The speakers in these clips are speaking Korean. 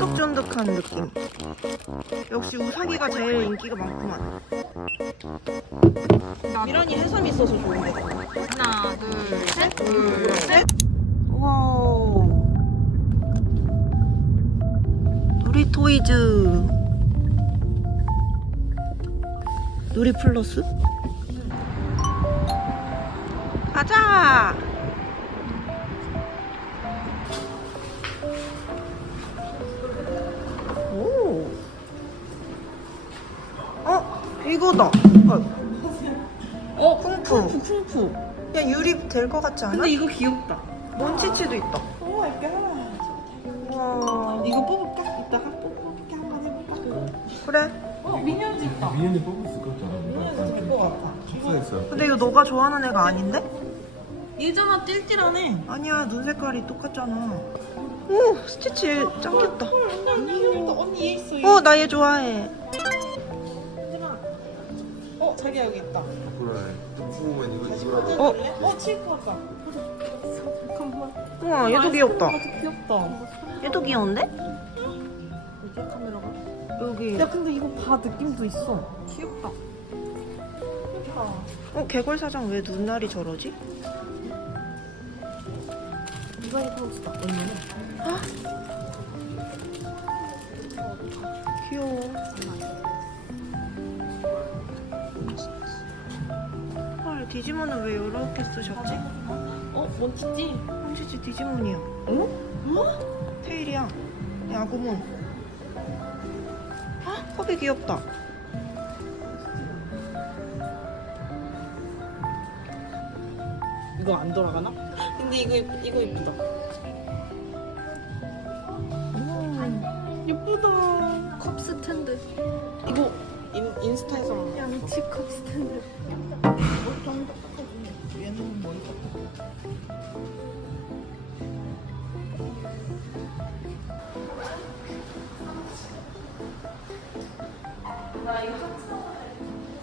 쫀득쫀득한 느낌. 역시 우사기가 제일 인기가 많구만. 미란이 해삼 있어서 좋은데. 하나, 둘, 셋. 둘, 셋. 우와. 누리 토이즈. 누리 플러스? 가자. 이거다. 어, 어, 쿵푸. 쿵푸. 야, 유리 될 것 같지 않아? 근데 이거 귀엽다. 몬치치도 있다. 오, 예쁘다. 와. 이거 뽑을까? 이따가 뽑을게 한번 해볼까? 그래. 어, 미니언즈 있다. 미연이 뽑을 수 있을 것 같아. 미니언즈 될것 같아. 식사했어. 근데 이거 너가 좋아하는 애가 아닌데? 얘잖아, 띨띨하네. 아니야, 눈 색깔이 똑같잖아. 오, 스티치 짱 귀엽다. 언니 귀엽다. 언니 얘 있어. 얘. 어, 나 얘 좋아해. 어, 자기야 여기 있다. 그래. 보면 이거 이거라도. 어? 칠것 같다. 잠깐만. 우와, 얘도 귀엽다. 아, 귀엽다. 얘도 귀여운데? 어디야 카메라가? 여기. 야, 근데 이거 봐 느낌도 있어. 귀엽다. 귀엽다. 어, 개골 사장 왜 눈알이 저러지? 이거 파우치다. 얼마나? 귀여워. 디지몬은 왜 이렇게 쓰셨지? 어, 뭔지지? 홈시치 디지몬이야. 어? 테일이야. 야구몬. 아, 컵이 귀엽다. 이거 안 돌아가나? 근데 이거 예쁘- 이거 예쁘다. 음. 예쁘다. 컵 스탠드 이거 인, 인스타에서 양치 컵 스탠드 얘는 머리 같다.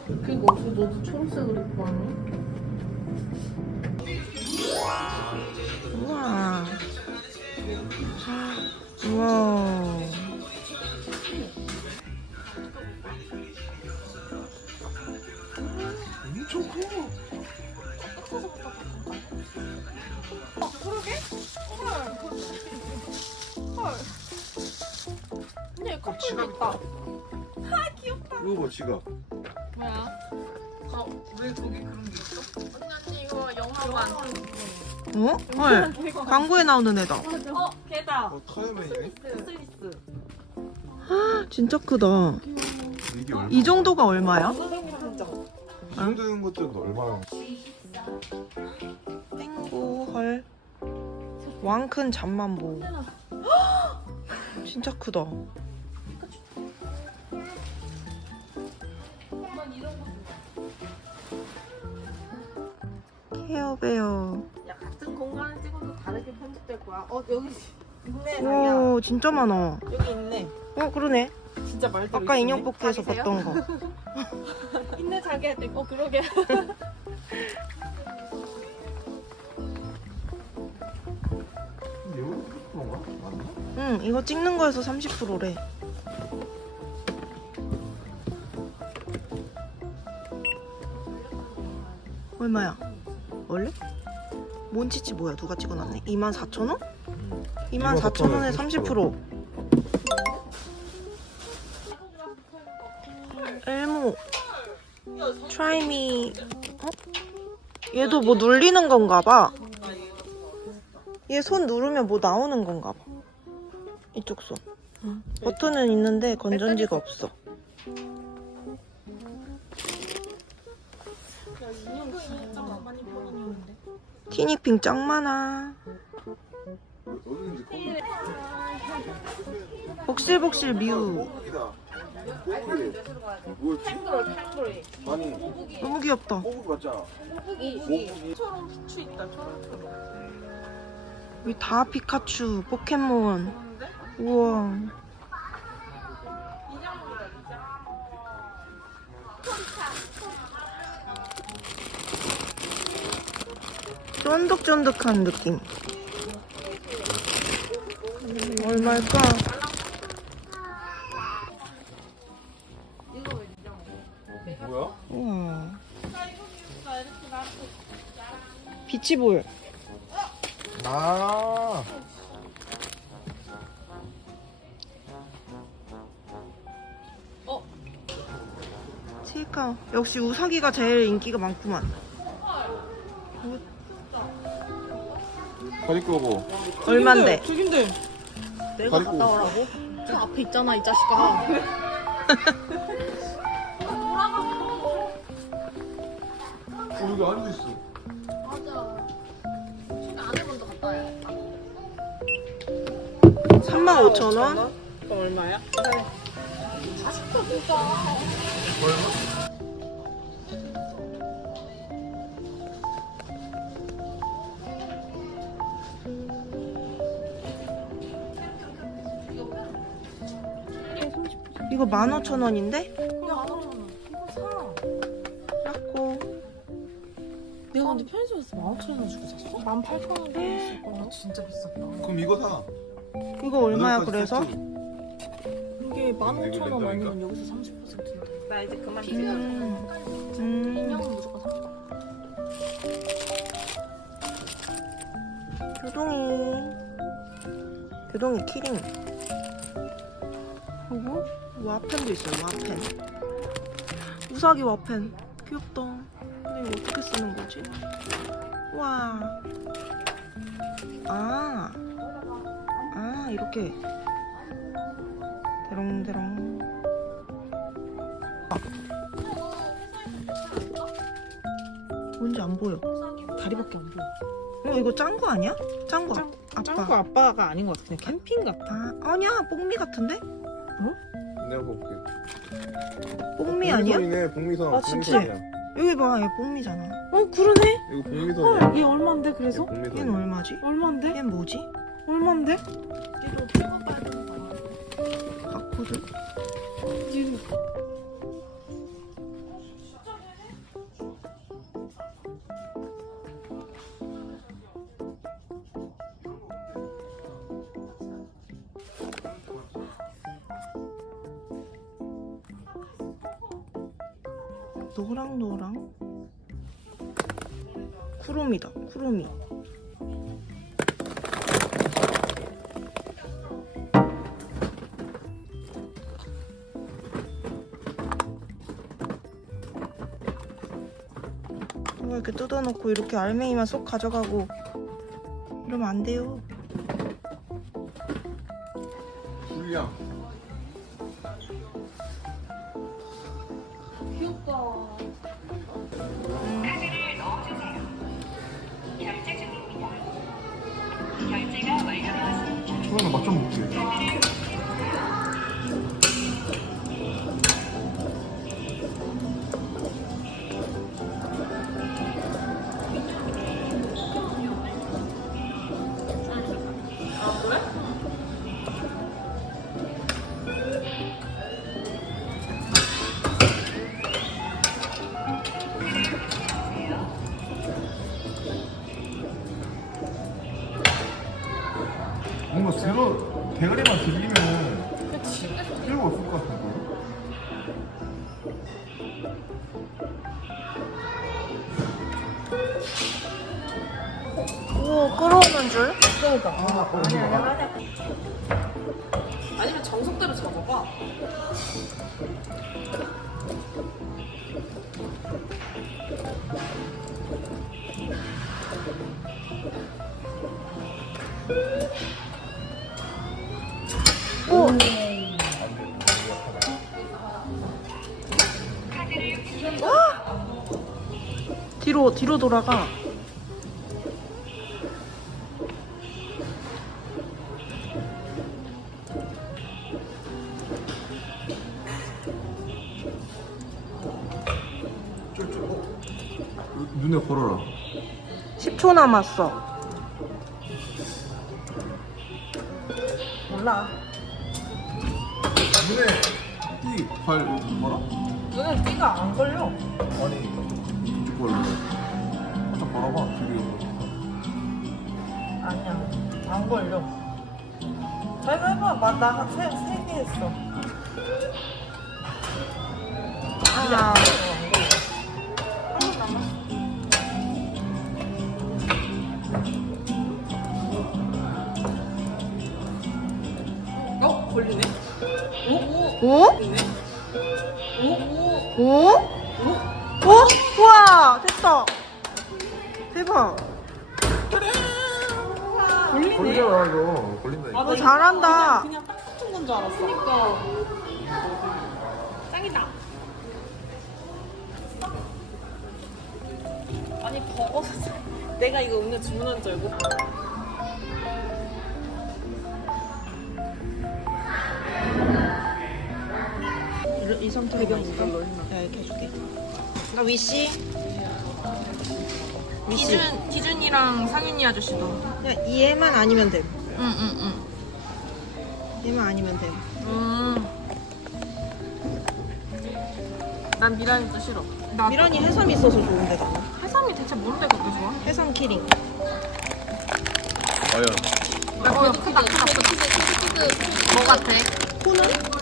그니까 어떻게 너도 초록색으로 입고 왔니? 엄청 커. 근데 커플도 있다. 이거 봐 지갑. 뭐야? 아, 왜 거기 그런 게 있어? 언니 이거 영화관 어? 헐. 광고에 나오는 애다. 어 걔다 어 타이밍이네. 스위스 진짜 크다. 이게 얼마? 이 정도가 얼마야? 되는 것들은 얼마나? 땡고 헐. 왕큰 잠만보. 진짜 크다. 케어베어. 야 같은 공간을 찍어도 다르게 편집될 거야. 어 여기 있네 자기야. 오, 진짜 많아. 여기 있네. 어, 그러네. 진짜 말대로 아까. 인형 뽑기에서? 봤던 거. 있네 자기 할때 어 그러게 그런가? 맞나? 응, 이거 찍는 거에서 30%래. 얼마야? 원래? 몬치치 뭐야? 누가 찍어놨네? 24,000원? 24,000원에 30%. 어? 얘도 뭐 눌리는 건가 봐. 얘 손 누르면 뭐 나오는 건가 봐. 이쪽 손. 버튼은 있는데 건전지가 없어. 티니핑 짱 많아. 복실복실 미우. 꼬북이. 뭐였지? 아니 너무 귀엽다. 꼬북이 맞잖아. 꼬북이. 처럼 후추 있다. 초록초록. 여기 다 피카츄, 포켓몬. 우와. 쫀득쫀득한 느낌. 얼마일까? 비치볼. 아. 체이카. 역시 우사기가 제일 인기가 많구만. 허리 끄고. 얼만데? 저긴데. 내가 갔다 꼬. 오라고? 저 앞에 있잖아 이 자식아. 어, 여기 안에도 있어. 35,000원? 그럼 얼마야? 자식도 진짜. 이거 15,000원인데? 야, 이거 사. 샀고. 내가 근데 편의점에서 15,000원 주고 샀어? 18,000원 되었을 거야. 아, 진짜 비쌌다. 그럼 이거 사. 이거 얼마야, 그래서? 이게 15,000원 된다니까? 아니면 여기서 30%인데. 나 이제 그만 피규어 음. 인형은 무조건 30%. 교동이. 교동이 키링. 그리고 와펜도 있어요, 와펜. 우사기 와펜. 귀엽다. 근데 이거 어떻게 쓰는 거지? 와. 아. 아, 이렇게. 대롱대롱. 뭔지 안 보여. 다리밖에 안 보여. 어, 이거 짠거 아니야? 짠 거. 짱- 아빠. 짱구 아빠가 아닌 것 같아. 그냥 캠핑 같아. 아, 아니야. 뽕미 같은데? 내가 볼게. 뽕미 아니야? 복미선이네, 복미선. 아, 진짜? 복미선이야. 여기 봐. 얘 뽕미잖아. 어, 그러네. 이거 복미선이야. 얘 얼만데, 그래서? 복미선이야. 얘는 얼마지? 얼만데? 얘는 뭐지? 얼만데? 얘도 찍어봐야 되는 거? 바코드? 지금 노랑노랑. 쿠로미다. 쿠로미. 이렇게 뜯어놓고 이렇게 알맹이만 쏙 가져가고 이러면 안 돼요. 불량. 오, 끓어오는 줄? 아니면 정석대로 잡아봐. 오! 뒤로, 뒤로 돌아가. 눈에 걸어라. 10초 남았어. 몰라. 눈에 띠발 뭐라? 눈에 띠가 안 걸려. 아니 이쪽 걸려. 살짝 걸어봐. 뒤로. 아니야. 안 걸려. 잘 해봐. 나세세 개 했어. 하나, 안 오? 오? 오? 우와 됐다 대박 걸리잖아 이거 걸린다니까 너 잘한다 그냥 딱 붙은 건 줄 알았어. 그러니까. 짱이다. 아니 버거서 내가 이거 음료 주문한 줄 알고. 이 상태로 배경 이걸로 야 이렇게 해줄게 나 위씨 위씨 기준 기준이랑 상윤이 아저씨도. 그냥 얘만 아니면 돼 응응응. 얘만 아니면 돼 음. 난 미란이도 싫어. 나 미란이 해삼 있어서 좋은데 나는 해삼이 대체 뭔데 그렇게 좋아? 해삼 키링 아야 나 그래도 크다 크다 크다. 뭐 같아? 코는?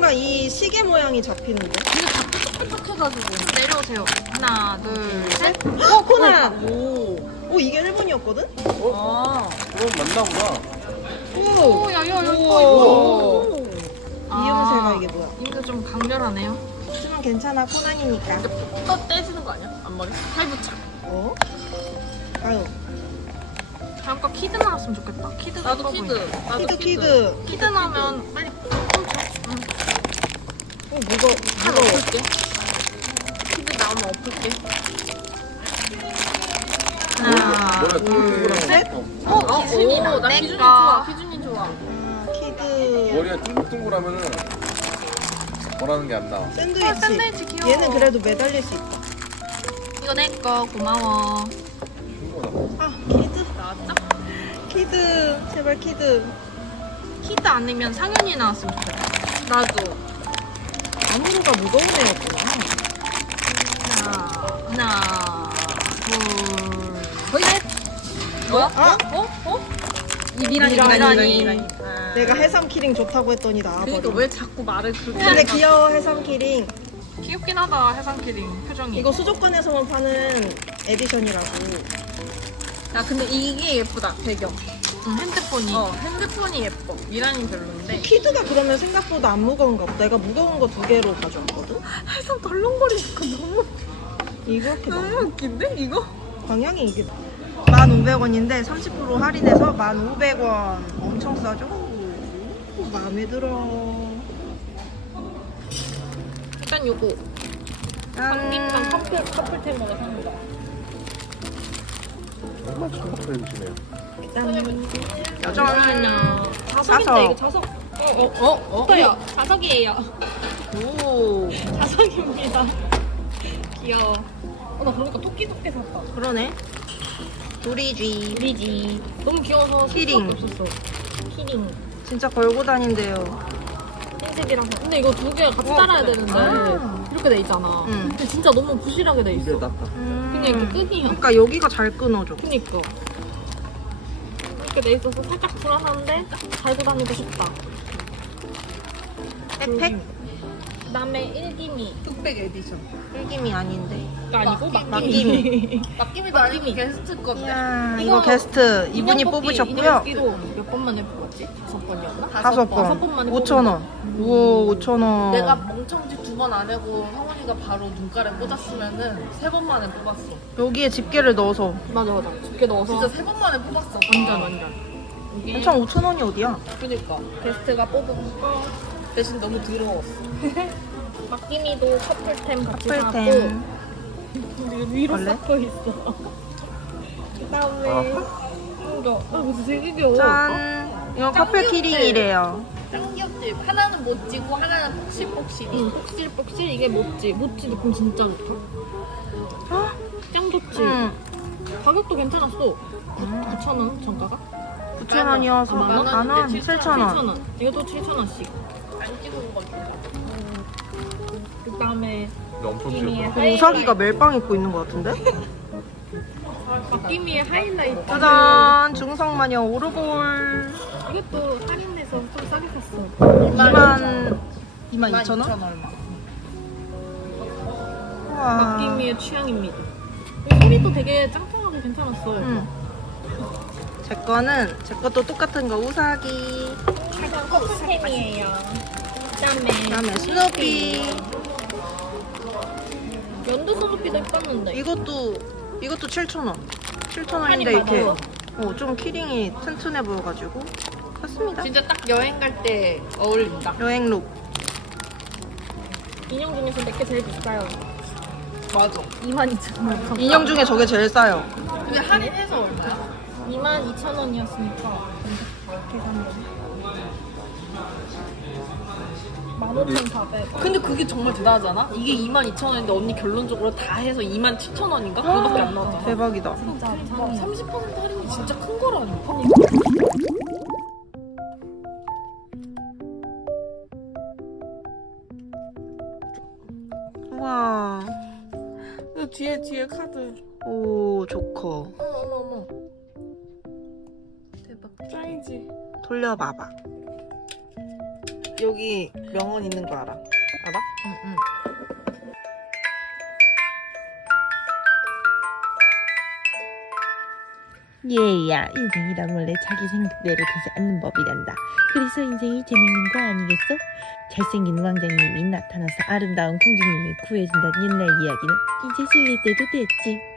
뭔가 이 시계 모양이 잡히는데 이거 자꾸 똑똑해가지고 내려오세요. 하나 둘 셋. 어 코난 오. 오 이게 일본이었거든? 어? 그럼 맞나 보다 오 오 야야 이거 오. 이거. 이음새가 이게 뭐야 이거 좀 강렬하네요. 하지만 괜찮아 코난이니까 또 떼지는 거 아니야? 앞머리? 살부착. 어? 아유 다음 거 키드 나왔으면 좋겠다. 키드가 나도 예뻐 키드. 나도 키드 키드 키드 나오면 빨리 훔쳐. 응. 어 무거 칼 무거워 엎을게. 키드 나오면 엎을게. 하나, 뭐야 둘, 셋. 어, 어, 기준이다. 나내 기준이 거. 좋아. 기준이 좋아. 아, 키드 머리가 둥글둥글하면은 뭐라는 게 안 나와 샌드위치 아, 샌드위치 귀여워. 얘는 그래도 매달릴 수 있다 이거 내 거 고마워. 아 키드 나왔죠? 키드 제발 키드 키드 아니면 상윤이 나왔으면 좋겠다. 나도. 안으로가 무거운 애였구나 하나, 하나, 둘, 셋. 뭐야? 아! 어? 어? 이 미란이, 미란이, 미란이. 미란이. 내가 해삼 키링 좋다고 했더니 그러니까 나와버려 왜 자꾸 말을 그렇게 근데 귀여워 해삼 키링 귀엽긴 하다 해상 키링 표정이. 이거 수족관에서만 파는 에디션이라고 야 근데 이게 예쁘다 배경. 응, 핸드폰이. 어 핸드폰이 예뻐. 미란이 별론데. 키드가 그러면 생각보다 안 무거운가 보다 내가 무거운 거 두 개로 가져왔거든 해삼 덜렁거리니까 너무 이렇게 너무 너무 웃긴데 이거? 방향이 이게 1,500원인데 30% 할인해서 1,500원 엄청 싸죠? 오, 마음에 들어 일단 요거 짠 커플 커플템으로 삽니다. 정말 초록색이시네요 짠 저는 자석인데, 이거 자석. 어어 어? 어? 없어요. 자석이에요. 오. 자석입니다. 귀여워. 어 나 그러니까 토끼 토끼 샀다. 그러네 도리쥐 우리지. 너무 귀여워서 키링. 살 수밖에 없었어. 키링. 진짜 걸고 다닌대요 흰색이랑 근데 이거 두 개 같이 어, 따라야 그래. 되는데 아. 이렇게 돼 있잖아. 응. 근데 진짜 너무 부실하게 돼 있어. 음. 그냥 이렇게 끈이야. 그러니까 여기가 잘 끊어져 그니까. 이렇게 돼 있어서 살짝 불안한데 달고 다니고 싶다. 백팩? 그다음에 일기미. 뚝백 에디션. 일김이 아닌데 아니고 막김이. 막김이도 아니고 게스트 건데. 이야 이거 이거 게스트 이분이 인형 뽑기, 뽑으셨고요 뽑기도 몇 번만 해보았지? 다섯 번이었나? 다섯 다섯 번 번만에 5,000원 우와 5,000원 내가 멍청지 두 번안 하고 성훈이가 바로 눈가에 꽂았으면은 세 번 만에 뽑았어. 여기에 집게를 넣어서 맞아 맞아. 집게 넣어서 진짜 세 번 만에 뽑았어. 완전 완전. 여기 엄청 5,000원이 어디야? 그니까 게스트가 뽑은 거 대신 너무 더러웠어. 막김이도 커플템 같이 커플템 샀고 위로 원래? 섞여 있어. 그다음에 이거 아 무슨 되게 귀여워. 짠 이거 커플 키링이래요 짱 귀엽지? 하나는 멋지고 하나는 폭실폭실이. 응, 폭실폭실 이게 모찌. 모찌 느낌 진짜 좋다. 헉, 짱 좋지. 응 가격도 괜찮았어. 9,000원 정가가? 9,000원이어서 아, 만 원? 만원? 근데 7,000원 7,000원. 이것도 7,000원씩. 안 찍은 거 같아. 그 다음에 근데 엄청 귀엽다 우사기가 멜빵 입고 있는 것 같은데? 막김이의 하이라이트. 짜잔 중성마녀 오르골 이것도 할인 해서 좀 싸게 샀어. 2만 2만 2천 원? 얼마. 우와 막김이의 취향입니다. 이 소리도 되게 짱짱하고 괜찮았어. 응. 제 거는 제 것도 똑같은 거 우사기 가장 커플템이에요. 그다음에 그다음에 스누피. 연두 스누피도 예뻤는데. 이것도 이것도 7,000원. 7,000원인데 할인 이렇게. 어, 좀 키링이 튼튼해 보여가지고 샀습니다. 진짜 딱 여행 갈 때 어울린다. 여행 룩. 인형 중에서 내게 제일 비싸요. 맞아. 22,000원. 인형 중에 저게 제일 싸요. 근데 할인해서 얼마야? 22,000원이었으니까 계산되네. 15,400. 근데 그게 정말 대단하잖아? 이게 22,000원인데 언니 결론적으로 다 해서 27,000원인가? 그거밖에 안 나왔잖아. 대박이다. 진짜 와, 짱이야. 30% 할인이 진짜 큰 거라니까? 우와. 이거 뒤에, 뒤에 카드. 오, 조커. 어머, 어머, 어머. 대박. 짱이지. 돌려봐봐. 여기 명언 있는 거 알아? 알아? 얘야 인생이란 원래 자기 생각대로 되지 않는 법이란다 그래서 인생이 재밌는 거 아니겠어? 잘생긴 왕자님이 나타나서 아름다운 공주님을 구해준다는 옛날 이야기는 이제 실릴 때도 됐지